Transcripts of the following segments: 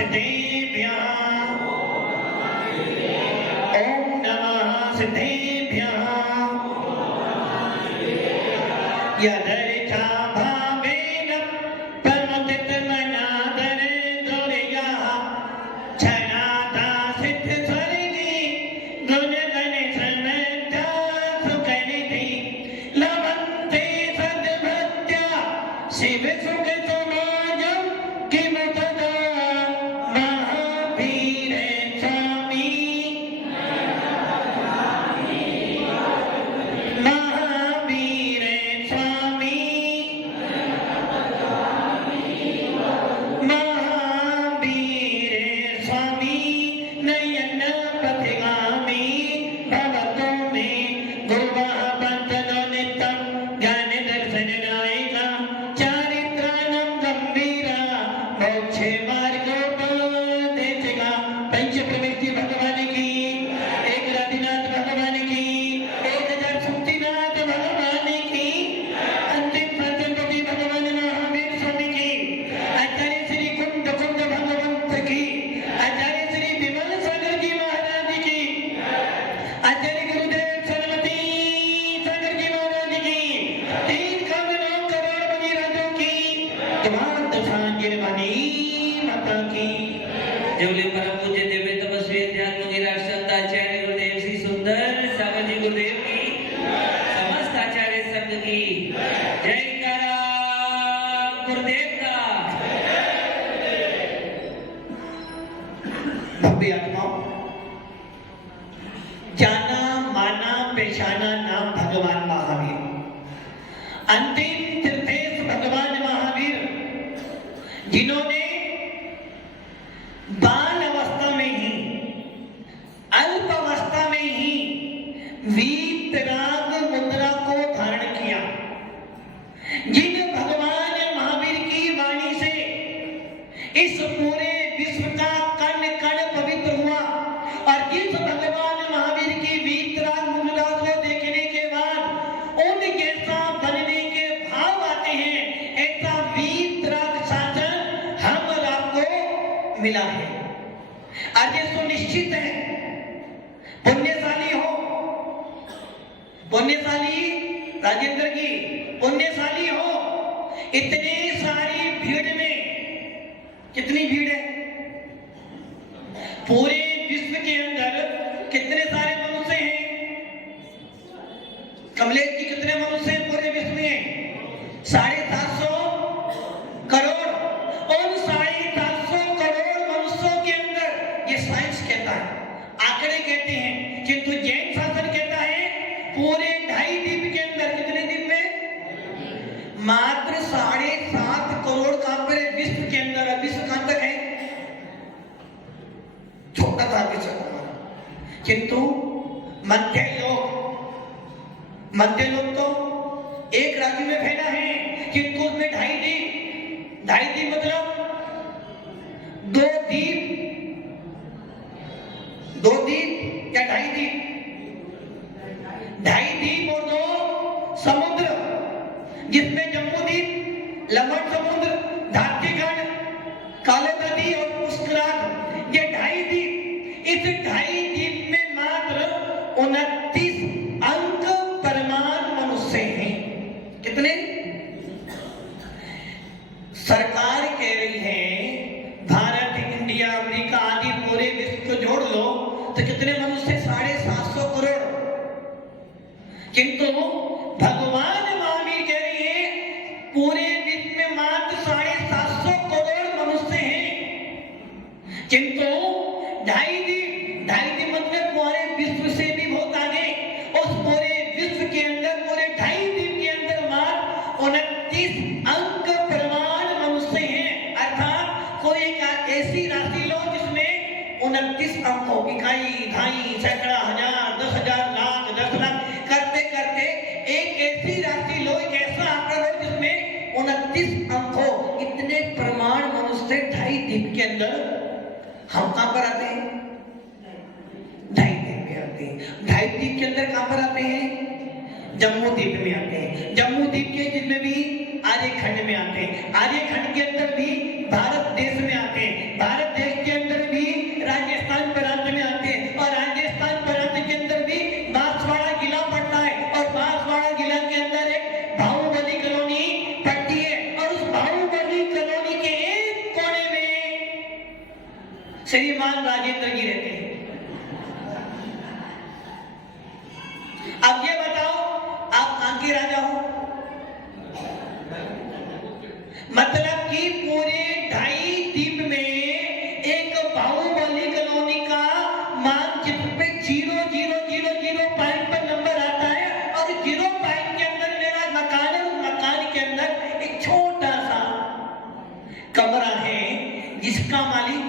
सिद्धेभ्यः ओम नमः सिद्धेभ्यः यदर्था भावेन प्रमुदितमनादरेन्द्रियः छनाता सिद्धस्वर्गी गुणगण समृद्धा सुखनिधि लभन्ते सद्भक्त्या शिवसुखसमाजं किं तदा महावीर स्वामी महावीर स्वामी महावीर स्वामी नयन पथिगामी भवतो मे गुरुवः बन्धनो नित्यं ज्ञान दर्शन नायिका चारित्राणं गंभीरा मोक्षे मार्गोपदेशिका पंच प्रवृत्ति भगवान की एक राधिनाथ भगवान की 1000 भगवान की अंतिम प्रत्यंपति भगवान महावीर स्वामी की आचार्य श्री कुंड भगवंत की आचार्य श्री विमल सागर जी महाराज की आचार्य गुरुदेव सरस्वती सागर जी महाराज की 3 करोड़ मुनि राजों की तमाम दशांगिरवाणी माता की जवले परम पूज्य दिव्य तपस्वी अध्यात्म गिराज संत आचार्य गुरुदेव श्री सुंदर सागर जी गुरुदेव की समस्त आचार्य संघ की जयकारा गुरुदेव का भव्य आत्माओं जाना माना पहचाना नाम भगवान महावीर अंतिम तीर्थेश भगवान महावीर जिन्होंने बाल अवस्था में ही अल्प अवस्था में ही वीतराग मुद्रा को धारण किया जिन भगवान महावीर की वाणी से इस पूरे विश्व का कण कण पवित्र हुआ और जिस भगवान महावीर की वीतराग मुद्रा को देखने के बाद उन जैसा बनने के भाव आते हैं ऐसा वीतराग शासन हम और आपको मिला है और ये सुनिश्चित है पुण्यशाली हो पुण्यशाली राजेंद्र की पुण्यशाली हो इतने सारी भीड़ में कितनी भीड़ है पूरे विश्व के अंदर कितने सारे मनुष्य हैं कमलेश जी कितने मनुष्य हैं पूरे विश्व में 750 करोड़ उन 750 करोड़ मनुष्यों के अंदर ये साइंस कहता है आंकड़े कहते हैं किंतु जैन शास्त्र कहता है पूरे 2.5 द्वीप के अंदर कितने द्वीप में मात्र 7.5 करोड़ का पूरे विश्व के अंदर विश्व कहां तक है छोटा था विश्व हमारा किंतु मध्य लोग तो एक राज्य में फैला है किंतु उसमें 2.5 द्वीप मतलब 2 द्वीप या 2.5 द्वीप 2.5 द्वीप और 2 समुद्र जिसमें जम्मू द्वीप लम्बट समुद्र धात्रीखंड काले नदी और पुष्कराज ये 2.5 द्वीप इस 2.5 द्वीप में मात्र 29 अंक परमाणु मनुष्य हैं कितने सरकार कह रही है भारत इंडिया अमेरिका आदि पूरे विश्व को जोड़ लो तो कितने मनुष्य 750 करोड़ किंतु भगवान महावीर कह रही है पूरे विश्व में मात्र 750 करोड़ मनुष्य हैं किंतु 2.5 द्वीप मतलब पूरे विश्व से भी बहुत आगे उस पूरे विश्व के अंदर पूरे 2.5 द्वीप के अंदर मात्र 29 अंक परमाणु मनुष्य हैं अर्थात कोई एक ऐसी राशि लो जिसमें 29 अंक हो इकाई ढाई सैकड़ा हजार 10,000 लाख 10 लाख करते करते एक ऐसी राशि लो एक ऐसा आंकड़ा लो जिसमें 29 अंक हो इतने परमाणु मनुष्य 2.5 द्वीप के अंदर हम कहां पर आते हैं 2.5 द्वीप में आते हैं 2.5 द्वीप के अंदर कहां पर आते हैं जम्मू द्वीप में आते हैं जम्मू द्वीप के जिसमें भी आर्यखंड में आते हैं आर्यखंड के अंदर भी भारत देश में आते हैं भारत देश श्रीमान राजेंद्र जी रहते हैं। अब ये बताओ, आप कहां के राजा हो? मतलब कि पूरे 2.5 द्वीप में एक बाहुबली कॉलोनी का मानचित्र पे 0000 पॉइंट पर नंबर आता है और 0 पॉइंट के अंदर मेरा मकान है। उस मकान के अंदर एक छोटा सा कमरा है जिसका मालिक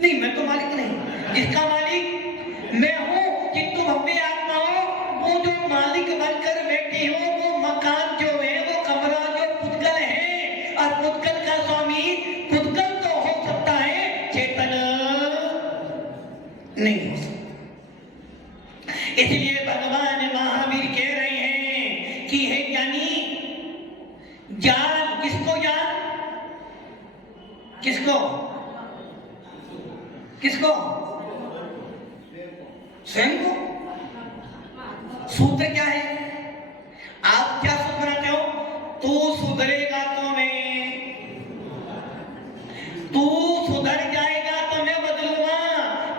नहीं, मैं तो मालिक नहीं, जिसका मालिक मैं हूं, किंतु भव्य आत्माओं, वो जो मालिक बनकर बैठे हो, वो मकान जो है, वो कमरा जो पुद्गल है, और पुद्गल का स्वामी पुद्गल तो हो सकता है, चेतन नहीं हो सकता। इसलिए भगवान महावीर कह रहे हैं कि हे ज्ञानी, जान किसको, जान किसको, किसको? स्वयं को। सूत्र क्या है? आप क्या सूत्र बनाते हो? तू सुधरेगा तो मैं, तू सुधर जाएगा तो मैं बदलूंगा।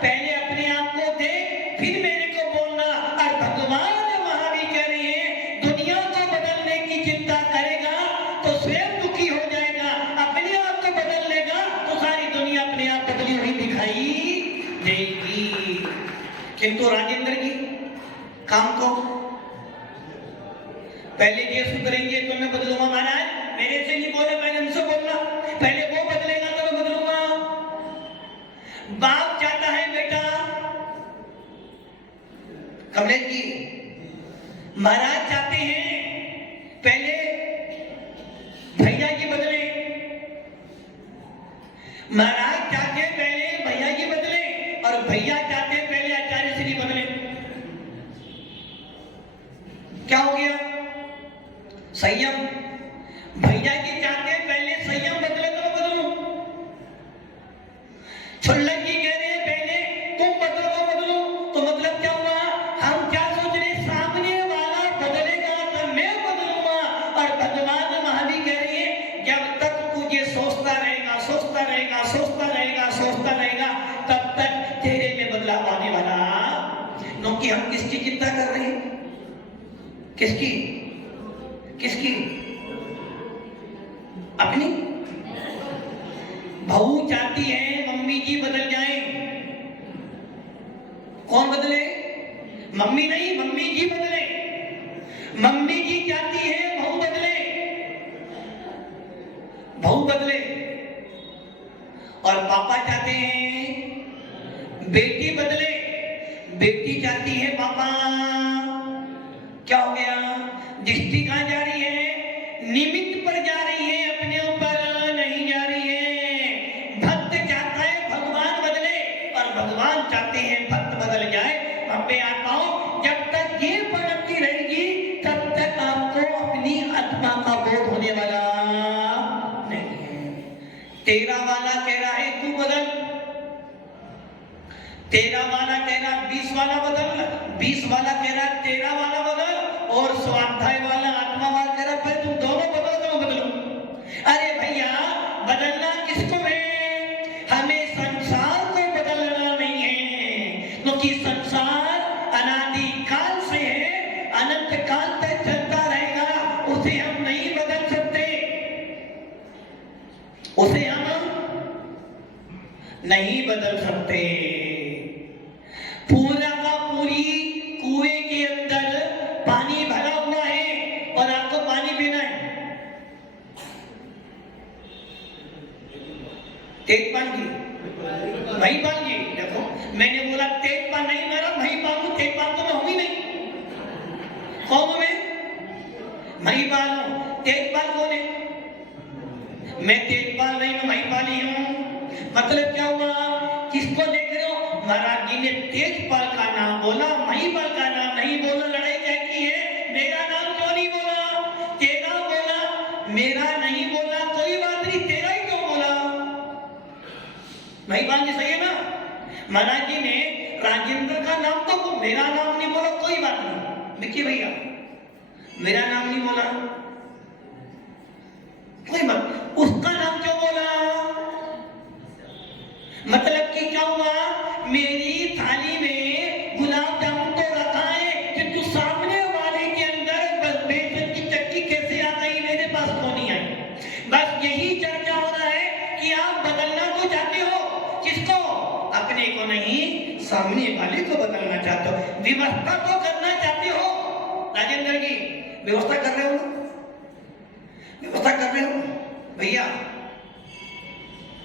पहले अपने आप को देख, फिर मेरे को बोलना। और भगवान महावीर कह रहे हैं, दुनिया को बदलने की चिंता करेगा तो स्वयं दुखी हो जाएगा, अपने आप को बदल लेगा तो सारी दुनिया अपने आप बदली हुई दिखाई देगी। किंतु राजेंद्र जी काम को पहले ये सुधरेंगे तो मैं बदलूंगा। महाराज मेरे से नहीं बोले, पहले उनसे बोलना, पहले वो बदलेगा तो मैं बदलूंगा। बाप चाहता है बेटा, कमलेश जी महाराज चाहते हैं पहले भैया जी बदले, महाराज चाहते हैं पहले भैया जी बदले, और भैया चाहते हैं पहले आचार्य श्री बदले। क्या हो गया? संयम। भैया जी चाहते हैं पहले संयम बदले तो मैं बदलूं। छुल्लक जी कह रहे हैं पहले तुम बदलो तो बदलो, तो मतलब क्या हुआ? हम क्या सोच रहे, सामने वाला बदलेगा तो मैं बदलूंगा। और भगवान महावीर कह रहे हैं, जब तक तुझे सोचता रहेगा, सोचता रहेगा, सोचता रहेगा, सोचता रहेगा, तब तक तेरे में बदलाव आने वाला। क्योंकि हम किसकी चिंता कर रहे हैं? किसकी? किसकी? अपनी। बहू चाहती है मम्मी जी बदल जाएं। कौन बदले? मम्मी नहीं, मम्मी जी बदले। मम्मी जी चाहती है बहू बदले, बहू बदले। और पापा चाहते हैं बेटी बदले, बेटी चाहती है पापा। क्या हो गया? दृष्टि कहां जा रही है? निमित्त पर जा रही है, अपने ऊपर नहीं जा रही है। भक्त चाहता है भगवान बदले, और भगवान चाहते हैं भक्त बदल जाए। अबे आत्माओं, जब तक ये बनती रहेगी तब तक आपको अपनी आत्मा का बोध होने वाला नहीं है। तेरा वाला कह रहा है तू बदल, तेरा वाला कह रहा 20 वाला बदल, 20 वाला कह रहा तेरा वाला बदल, और स्वाध्याय वाला आत्मा वाला कह रहा भाई तुम दोनों बदलो तो बदलो। अरे भैया, बदलना किसको है? हमें संसार को बदलना नहीं है, क्योंकि संसार अनादि काल से है, अनंत काल तक चलता रहेगा, उसे हम नहीं बदल सकते, उसे हम नहीं बदल सकते। पूरा का पूरी कुएं के अंदर पानी भरा हुआ है और आपको पानी पीना है। तेजपाल जी, महिपाल जी, देखो मैंने बोला तेजपाल नहीं, मेरा महिपाल हूं। तेजपाल तो मैं हूं ही नहीं। कौन हूं मैं? महिपाल हूं। तेजपाल कौन है? मैं तेजपाल नहीं, मैं महिपाल ही हूं। मतलब क्या हुआ? किसको देख रहे हो? महाराज जी ने तेजपाल का नाम बोला, महिपाल का नाम नहीं बोला। लड़ाई क्या की है? मेरा नाम क्यों नहीं बोला? तेरा बोला, मेरा नहीं बोला। कोई बात नहीं, तेरा ही क्यों बोला? महिपाल जी सही है ना? महाराज जी ने राजेंद्र का नाम तो, मेरा नाम नहीं बोला। कोई बात नहीं मिकी भैया, मेरा नाम नहीं बोला, कोई बात। उसका नाम क्यों मतलब कि क्या हुआ, मेरी थाली में गुलाब जामुन तो रखा है, किंतु सामने वाले के अंदर बेसन की चक्की कैसे आ गई, मेरे पास क्यों नहीं आई। बस यही चर्चा हो रहा है कि आप बदलना को चाहते हो, किसको, अपने को नहीं, सामने वाले को बदलना चाहते हो। व्यवस्था तो करना चाहते हो, राजेंद्र जी व्यवस्था कर रहे हो, व्यवस्था कर रहे हो भैया,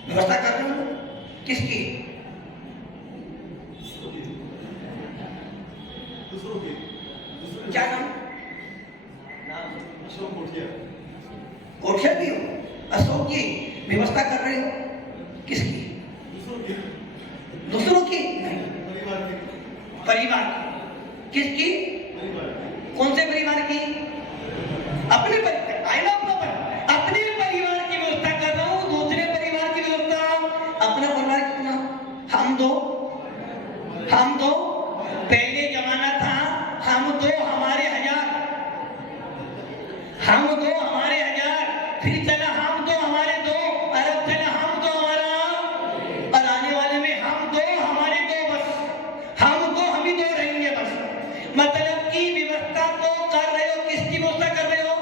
व्यवस्था कर रहे हो किसकी, क्या नाम, कोठिया भी हो, अशोक जी व्यवस्था कर रहे हो किसकी, दूसरों की, परिवार की, किसकी, कौन से परिवार की, अपने परिवार, आई लव अपने परिवार की व्यवस्था कर रहा हूं, दूसरे परिवार की व्यवस्था, अपना परिवार कितना, हम दो, पहले जमाना था हम दो हमारे हजार, हम दो हमारे हजार, फिर चला हम दो हमारे दो, अरब चला हम दो हमारा, और आने वाले में हम दो हमारे दो, बस हम दो हम ही दो रहेंगे बस। मतलब की व्यवस्था तो कर रहे हो, किसकी व्यवस्था कर रहे हो,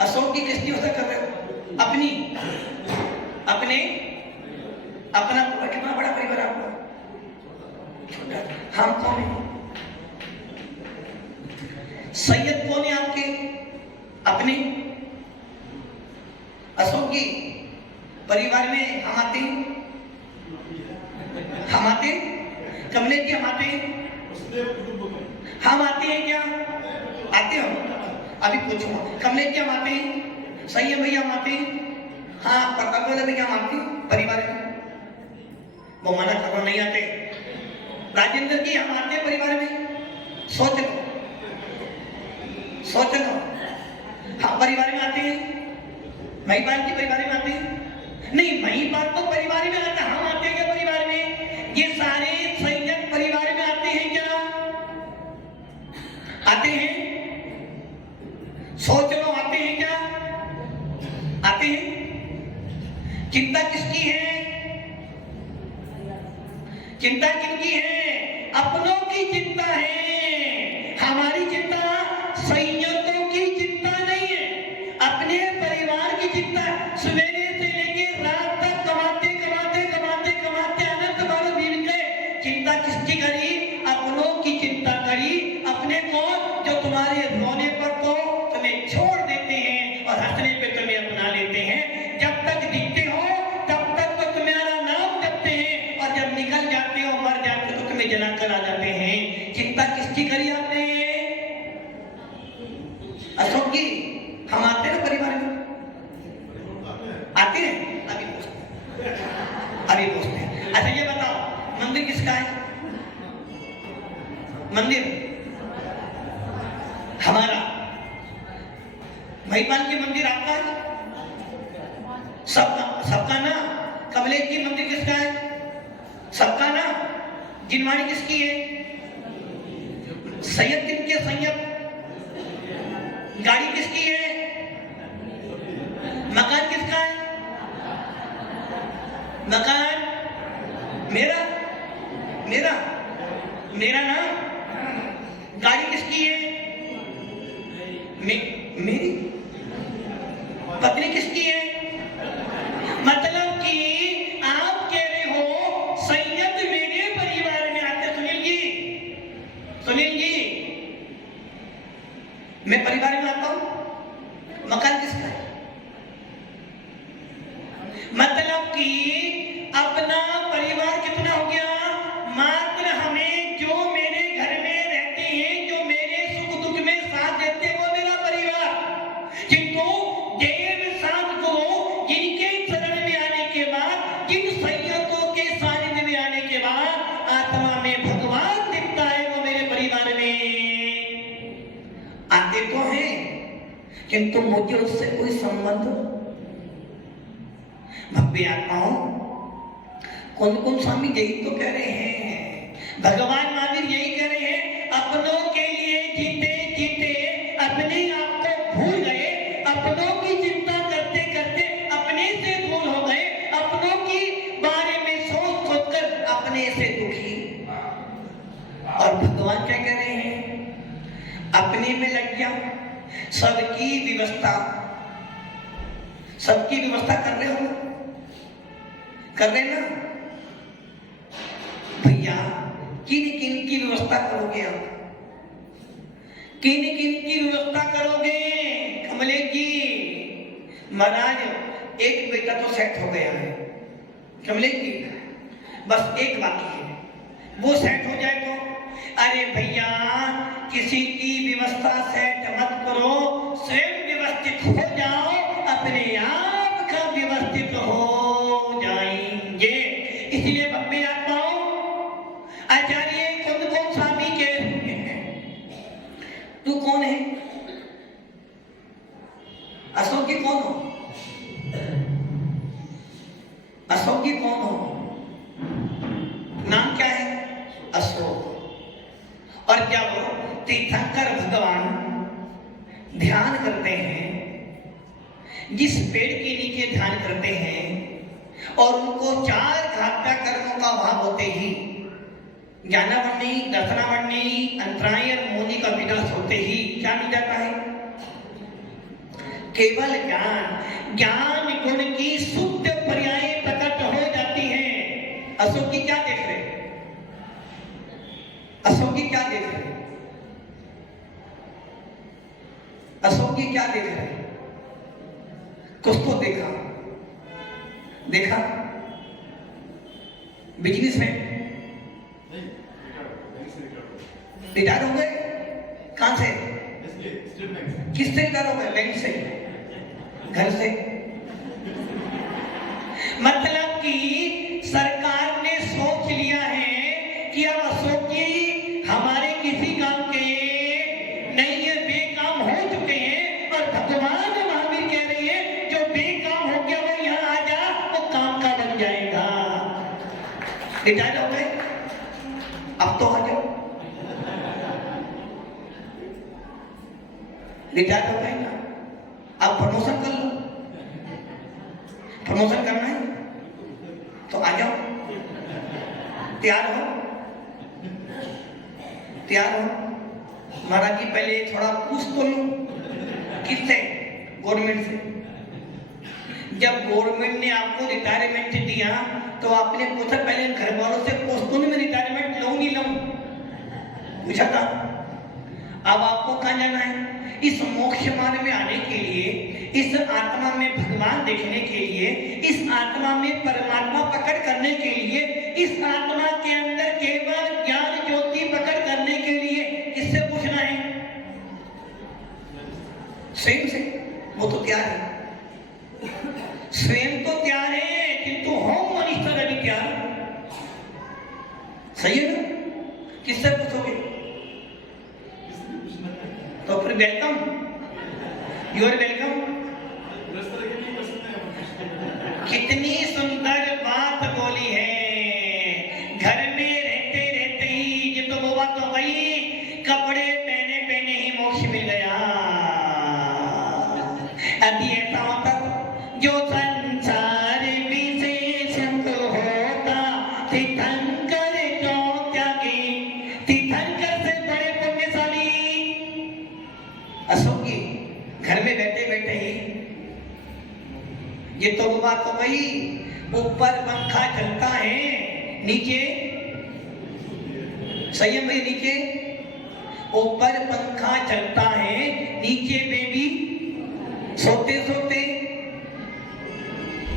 अशोक की किसकी व्यवस्था कर रहे हो, अपनी, अपने, अपना कितना बड़ा परिवार आपका, हम कौन है, सैयद कौन है आपके, अपने, अशोक जी परिवार में हम आते हैं, कमलेश जी हम आते हैं, हम आते हैं क्या, आते हो, अभी पूछूंगा, कमलेश जी हम आते हैं, सैयद भैया हम आते हैं, हाँ प्रताप भैया हम आते हैं परिवार में, वो मना करो नहीं आते, राजेंद्र जी हम आते हैं परिवार में, सोच लो, हम परिवार में आते हैं, महिपाल की परिवार में आते हैं, नहीं महिपाल तो परिवार में आता, हम आते हैं क्या परिवार में, ये सारे संयत परिवार में आते हैं क्या, आते हैं, सोच लो आते हैं क्या, आते हैं, चिंता किसकी है, चिंता किसकी है, अपनों की चिंता है, हमारी चिंता संयतों की चिंता नहीं है, अपने परिवार की चिंता, सवेरे से लेकर रात तक कमाते कमाते कमाते कमाते अनंत बार बीत गए, चिंता किसकी करी, अपनों की चिंता करी, अपने को जो तुम्हारे रोने पर तो तुम्हें छोड़ देते हैं और हंसने पे तुम्हें अपना लेते हैं, जब तक दिखते हो तब तक तो तुम्हारा नाम जपते हैं, और जब निकल जाते हो मर जाते हो तो तुम्हें जलाकर आ जाते हैं, चिंता किसकी करी आपने, अशोक जी हम आते हैं ना परिवार में, आते हैं, अभी पूछते हैं, अच्छा ये बताओ मंदिर किसका है, मंदिर हमारा, महिपाल की मंदिर आपका है, सबका ना, कमलेश की मंदिर किसका है, सबका ना, जिनवाड़ी किसकी है, सैयद किनके सैयद, गाड़ी किसकी है, मकान किसका है, मकान मेरा, मेरा मेरा ना, गाड़ी किसकी है, मेरी, पत्नी किसकी है, मतलब कि आप कह रहे हो सैयद मेरे परिवार में आते, सुनील जी मैं परिवार में आता हूं, मकान किसका है, मतलब कि अपना परिवार कितना हो गया, मात्र हमें जो मेरे घर में रहते हैं, जो मेरे सुख दुख में साथ देते हैं, वो मेरा परिवार, किंतु देव साथ को जिनके शरण में आने के बाद, जिन संयतों के सानिध्य में आने के बाद आत्मा में भगवान दिखता है, वो मेरे परिवार में आते तो हैं, किंतु मुझे उससे कोई संबंध, भव्य आत्माओं, कौन स्वामी यही तो कह रहे हैं, भगवान महावीर यही कह रहे हैं, अपनों के लिए जीते जीते अपने आप को भूल गए, अपनों की चिंता करते करते अपने से दूर हो गए, अपनों की बारे इसी में लग गया। सबकी व्यवस्था कर रहे हो, कर रहे ना भैया? किन किन की व्यवस्था करोगे आप? किन किन की व्यवस्था करोगे कमलेश जी? महाराज एक बेटा तो सेट हो गया है कमलेश जी, बस एक बाकी है, वो सेट हो जाए तो। अरे भैया किसी की व्यवस्था सेट मत करो, स्वयं व्यवस्थित हो जाओ, अपने आप का व्यवस्थित हो जाएंगे। इसलिए बब्बे आत्माओं आचार्य खुद को स्वामी के तू कौन है? अशोक जी कौन हो? अशोक जी कौन हो? नाम क्या है? अशोक। और जब तीर्थंकर भगवान ध्यान करते हैं, जिस पेड़ के नीचे ध्यान करते हैं और उनको 4 घातक कर्मों का अभाव होते ही, ज्ञानावन्नी, दर्शनावन्नी, अंतराय और मोनी का विनाश होते ही क्या मिल जाता है? केवल ज्ञान गुण की शुद्ध पर्याय प्रकट हो जाती है। अशोक जी क्या देख रहे? अशोक जी क्या देख रहे? अशोक जी क्या देख रहे? कुछ तो देखा बिजनेस में रिटायर हो गए? कहां से? किससे रिटायर हो गए? बैंक से, घर से। मतलब कि सरकार ने सोच लिया है कि अब अशोक जी हमारे किसी काम के नहीं, ये बेकाम हो चुके हैं। और भगवान महावीर कह रहे हैं जो बेकाम हो गया वो यहाँ आ जा, वो काम का बन जाएगा। रिटायर हो गए, अब तो आ जाओ। रिटायर हो गए ना, अब प्रमोशन कर लो। प्रमोशन करना है तो आ जाओ, तैयार हो? महाराज जी पहले थोड़ा पूछ तो लो। किससे? गवर्नमेंट से। जब गवर्नमेंट ने आपको रिटायरमेंट दिया तो आपने पूछा पहले घर वालों से, पोस्टपोन में रिटायरमेंट लूं नहीं लूं? पूछा था। अब आपको कहां जाना है? इस मोक्ष मार्ग में आने के लिए, इस आत्मा में भगवान देखने के लिए, इस आत्मा में परमात्मा पकड़ करने के लिए, इस आत्मा के अंदर केवल ज्ञान ज्योति पकड़ करने के लिए किससे पूछना है? स्वयं से। वो तो तैयार है, स्वयं तो तैयार है, किंतु होम मिनिस्टर अभी तैयार। सही है ना? किससे पूछोगे? तो फिर वेलकम, यू आर वेलकम। कितनी सुंदर बात बोली है। घर में रहते रहते ही ये तो वो बात हो गई, कपड़े पहने पहने ही मोक्ष मिल गया। अभी ऐसा होता जो संसार विशेष होता, तीर्थंकर जो त्यागी, तीर्थंकर से बड़े पुण्यशाली। अशोक जी घर में बैठे बैठे ही ये तो वो बात हो गई, ऊपर पंखा चलता है, नीचे संयम में, नीचे ऊपर पंखा चलता है, नीचे बेबी सोते सोते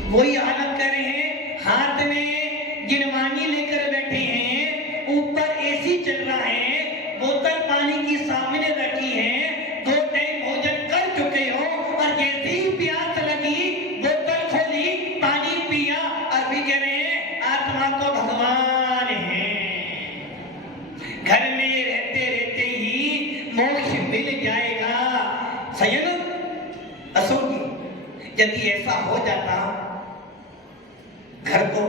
वही हालत कर रहे हैं। हाथ में गिरवानी लेकर बैठे हैं, ऊपर एसी चल रहा है, बोतल पानी की सामने रखी है, 2 टाइम भोजन कर चुके हो और जैसे ही प्यास लगी बोतल खोली, पानी पिया और भी कह रहे हैं आत्मा तो भगवान है। घर में रहते रहते ही मोक्ष मिल जाएगा। सही है ना अशोक जी? यदि ऐसा हो जाता, घर तो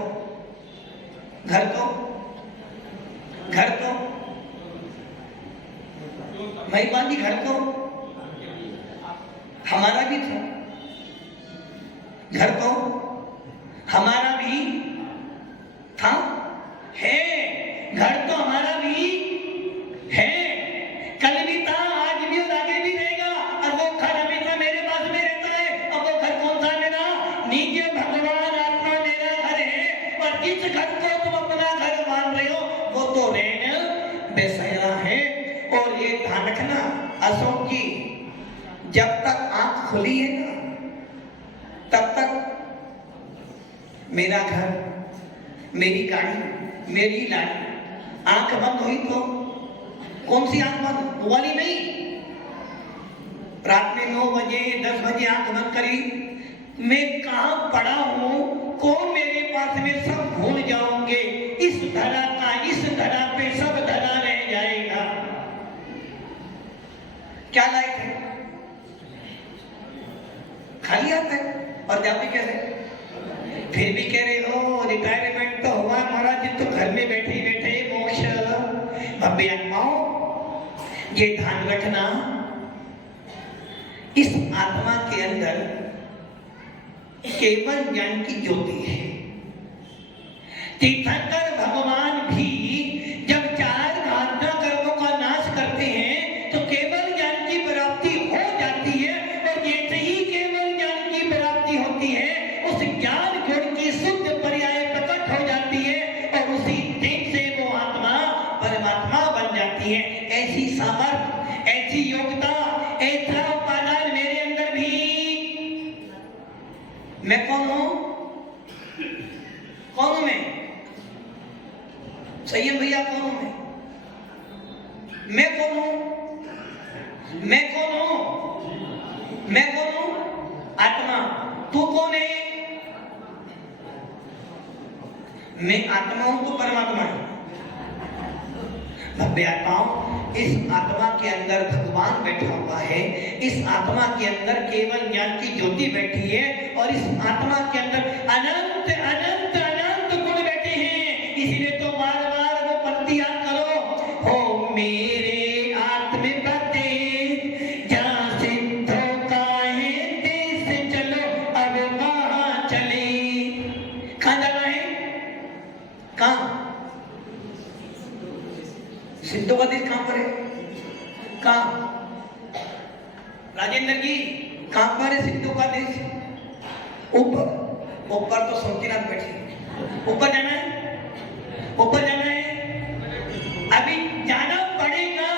महिमान जी, घर तो हमारा भी था, घर तो हमारा भी था, है, घर तो हमारा भी है, कल भी था, आज भी और नीचे भगवान आत्मा मेरा घर है, और जिस घर को तुम अपना घर मान रहे हो वो तो रैन बसेरा है। और ये ध्यान रखना अशोक जी, जब तक आंख खुली है ना तब तक मेरा घर, मेरी गाड़ी, मेरी लाड़ी। आंख बंद हुई तो कौन सी आंख बंद? वो वाली नहीं। रात में 9 बजे 10 बजे आंख बंद करी, मैं कहां पड़ा हूं, कौन मेरे पास में, सब भूल जाओगे। इस धरा का इस धरा पे सब धरा रह जाएगा। क्या लायक है? खाली आता है और जाते कैसे? फिर भी कह रहे हो रिटायरमेंट तो हुआ महाराज जी, तो घर में बैठे बैठे मोक्ष। भव्य आत्माओं, ये ध्यान रखना, इस आत्मा के अंदर केवल ज्ञान की ज्योति है। तीर्थंकर भगवान भी जब 4 घातना कर्मों का नाश करते हैं तो केवल ज्ञान की प्राप्ति हो जाती है। और जैसे ही केवल ज्ञान की प्राप्ति होती है, उस ज्ञान गुण की शुद्ध पर्याय प्रकट हो जाती है, और उसी दिन से वो आत्मा परमात्मा बन जाती है। ऐसी सामर्थ्य, ऐसी योग्यता, ऐसा उपादान मेरे अंदर भी। मैं कौन हूं? कौन हूं मैं? संयम भैया, कौन हूं मैं? मैं कौन हूं? मैं कौन हूं? मैं कौन हूं? आत्मा। तू कौन है? मैं आत्मा हूं, तो परमात्मा है। भव्य आत्माओं, इस आत्मा के अंदर भगवान बैठा हुआ है। इस आत्मा के अंदर केवल ज्ञान की ज्योति बैठी है, और इस आत्मा के अंदर अनंत अनंत अनंत गुण बैठे हैं। इसलिए तो बार बार वो पंक्ति याद करो, हो मेरे आत्मपते जहां सिद्धों का है देश, चलो अब वहां चले। कहां जाना है? कहां? सिद्धों का देश कहां पर है? कहां? राजेंद्र जी, कहां पर है सिद्धों का देश? ऊपर। ऊपर तो शक्तिनाथ बैठे। ऊपर जाना है? ऊपर जाना है? अभी जाना पड़ेगा,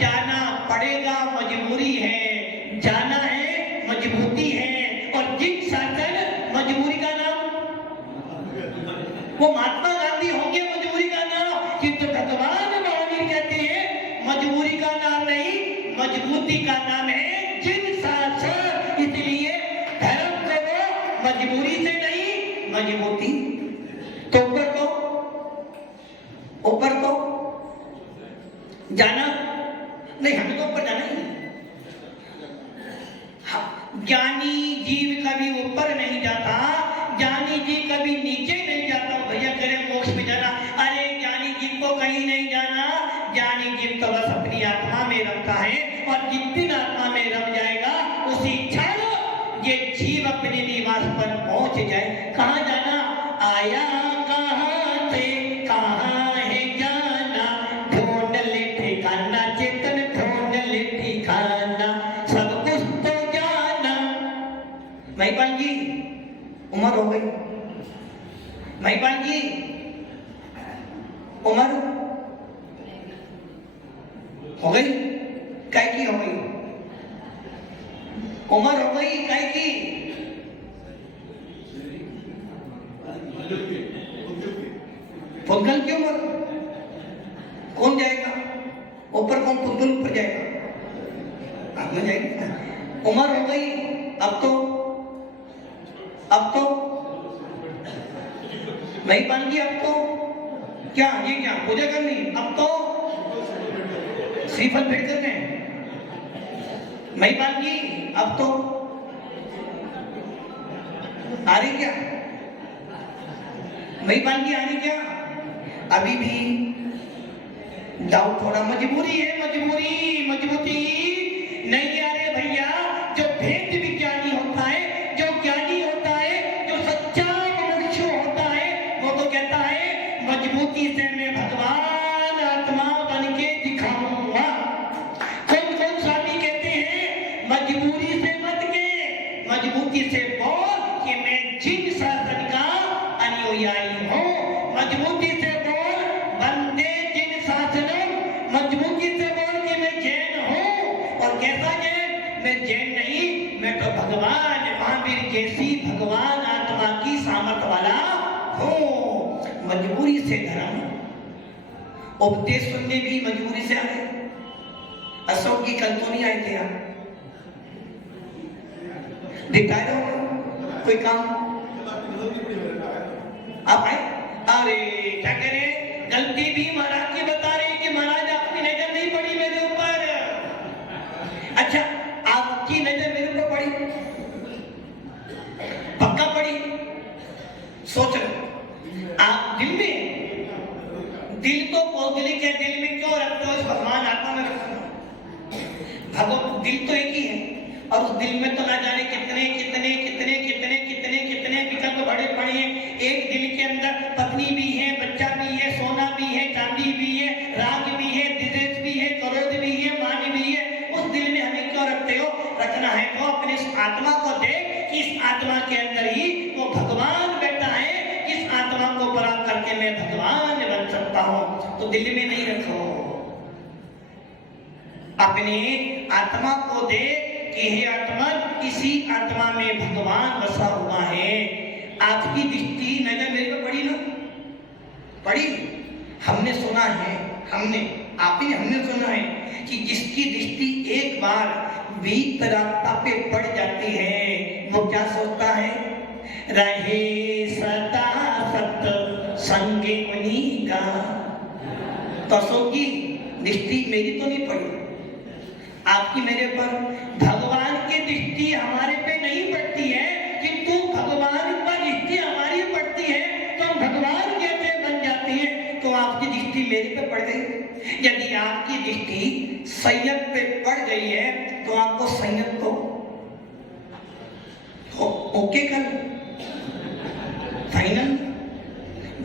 जाना पड़ेगा, मजबूरी है। जाना है, मजबूरी है। और जिन शासन मजबूरी का नाम, वो महात्मा गांधी होंगे मजबूरी का नाम, किंतु भगवान महावीर कहते हैं मजबूरी का नाम नहीं, मजबूती का नाम है जिन शासन। इसलिए धर्म करो मजबूरी से नहीं, मजबूती। तो ऊपर तो जाना नहीं, हमें तो ऊपर जाना ही। ज्ञानी जीव कभी ऊपर नहीं जाता, ज्ञानी जीव कभी नीचे नहीं जाता। भैया करे मोक्ष में जाना, अरे ज्ञानी जीव को कहीं नहीं जाना। ज्ञानी जीव तो बस अपनी आत्मा में रमता है, और जिस दिन आत्मा में रम जाएगा उसी क्षण ये जीव अपने निवास पर पहुंच जाए। कहां जाना? आया कहां से, कहां है जाना, ढूंढ ले ठिकाना, चेतन ढूंढ ले ठिकाना, सब कुछ तो जाना। महिपाल जी, उम्र हो गई। महिपाल जी, उम्र हो गई? काय की हो गई? उम्र हो गई काय की? पुद्गल की उम्र? कौन जाएगा ऊपर? कौन पुद्गल ऊपर जाएगा? आप में जाएगी। उम्र हो गई, अब तो महिपाल जी, अब तो क्या ये क्या पूजा करनी? अब तो श्रीफल भेंट करने। महिपाल जी, अब तो आ रही क्या? महिपाल जी आ रही क्या? अभी भी डाउट, थोड़ा मजबूरी है, मजबूती नहीं आ रहे भैया। जो भेद विज्ञानी होता है, जो ज्ञानी होता है, जो सच्चा मनुष्य होता है, वो तो कहता है मजबूती से मैं भगवान आत्मा बन के दिखाऊंगा। कौन स्वामी कहते हैं मजबूरी से मत के, मजबूती से बोल कि मैं भगवान महावीर जैसी भगवान आत्मा की सामर्थ्य वाला हो। मजबूरी से धर्म उपदेश सुनने भी मजबूरी से आए। अशोक की कल तो नहीं आए थे आप, रिटायर हो कोई काम आप आए? अरे क्या कह रहे हैं, गलती भी महाराज की बता रहे हैं कि महाराज आपकी नजर नहीं पड़ी मेरे ऊपर। अच्छा, आपकी नजर मेरे ऊपर पड़ी, पक्का पड़ी? सोच लो आप दिल में, दिल तो पौधलिक है, दिल में क्यों रखते हो? इस भगवान आत्मा में रखो। भगवान दिल तो एक ही है और उस दिल में तो ना जाने कितने कितने कितने कितने कितने कितने विकल्प बड़े पड़े हैं। एक दिल के अंदर पत्नी भी है, बच्चा भी है, सोना भी है, चांदी भी है, राग भी है, विदेश भी है, क्रोध भी है, मान भी है। उस दिल में हमें क्यों रखते हो? रखना है तो अपने इस आत्मा को देख कि इस आत्मा के अंदर ही वो भगवान बैठा है। इस आत्मा को पराग करके मैं भगवान बन सकता हूं। तो दिल में नहीं रखो, अपने आत्मा को देख कि हे आत्मा, इसी आत्मा में भगवान बसा हुआ है। आपकी दृष्टि नजर मेरे पे पड़ी ना? पड़ी? हमने सुना है, हमने सुना है कि जिसकी दृष्टि एक बार वीतरागता पे पड़ जाती है वो क्या सोचता है? रहे सदा सत संगे मुनीगा। तो अशोक की दृष्टि मेरी तो नहीं पड़ी, आपकी मेरे पर। भगवान की दृष्टि हमारे पे नहीं पड़ती है, किंतु भगवान पर दृष्टि हमारी पड़ती है तो हम भगवान जैसे बन जाते हैं। तो आपकी दृष्टि मेरे पे पड़ गई। यदि आपकी दृष्टि संयत पे पड़ गई है तो आपको संयत को ओके कर फाइनल।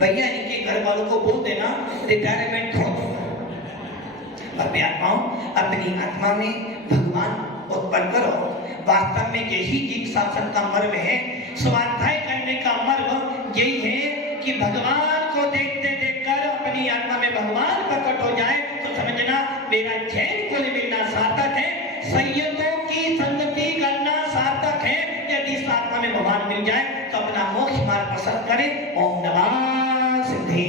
भैया इनके घर वालों को बोल देना रिटायरमेंट हो। अपनी आत्मा में भगवान उत्पन्न करो। वास्तव में यही जीव शासन का मर्म है। स्वाध्याय करने का मर्म यही है कि भगवान को देखते देखकर अपनी आत्मा में भगवान प्रकट हो जाए तो समझना मेरा चैन को मिलना सार्थक है, संयतों की संगति करना सार्थक है। यदि इस आत्मा में भगवान मिल जाए तो अपना मोक्ष मार्ग पसंद करें। ओम नमः सिद्धे।